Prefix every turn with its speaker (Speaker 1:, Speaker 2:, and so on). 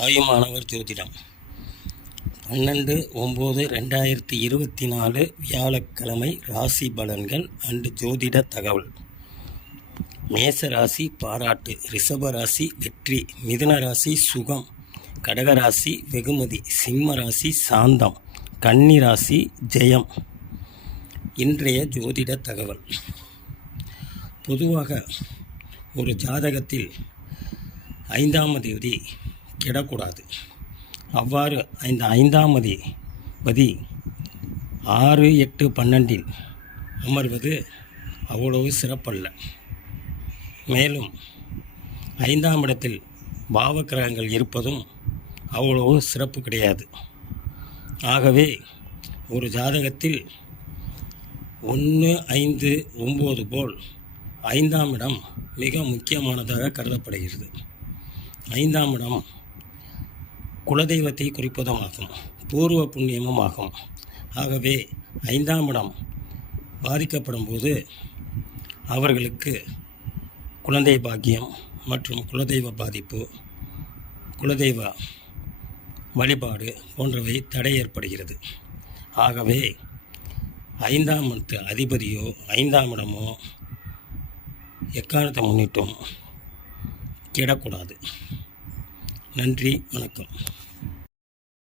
Speaker 1: காயமானவர் ஜோதிடம். பன்னெண்டு ஒம்பது ரெண்டாயிரத்தி இருபத்தி நாலு வியாழக்கிழமை ராசி பலன்கள் அண்டு ஜோதிட தகவல். மேச ராசி பாராட்டு ரிஷப ராசி வெற்றி மிதுன ராசி சுகம் கடகராசி வெகுமதி சிம்ம ராசி சாந்தம் கன்னி ராசி ஜெயம். இன்றைய ஜோதிட தகவல். பொதுவாக ஒரு ஜாதகத்தில் ஐந்தாம் தேதி கிடக்கூடாது அவ்வாறு இந்த ஐந்தாம் பதி ஆறு எட்டு பன்னெண்டில் அமர்வது அவ்வளவு சிறப்பல்ல. மேலும் ஐந்தாம் இடத்தில் பாவக்கிரகங்கள் இருப்பதும் அவ்வளவு சிறப்பு கிடையாது. ஆகவே ஒரு ஜாதகத்தில் ஒன்று ஐந்து ஒம்பது போல் ஐந்தாம் இடம் மிக முக்கியமானதாக கருதப்படுகிறது. ஐந்தாம் இடம் குலதெய்வத்தை குறிப்பதும் ஆகும் பூர்வ புண்ணியமும் ஆகும் ஆகவே ஐந்தாம் இடம் பாதிக்கப்படும் போது அவர்களுக்கு குழந்தை பாக்கியம் மற்றும் குலதெய்வ பாதிப்பு குலதெய்வ வழிபாடு போன்றவை தடை ஏற்படுகிறது. ஆகவே ஐந்தாம் இடத்து அதிபதியோ ஐந்தாம் இடமோ எக்காலத்தை முன்னிட்டும் கிடக்கூடாது. நன்றி வணக்கம்.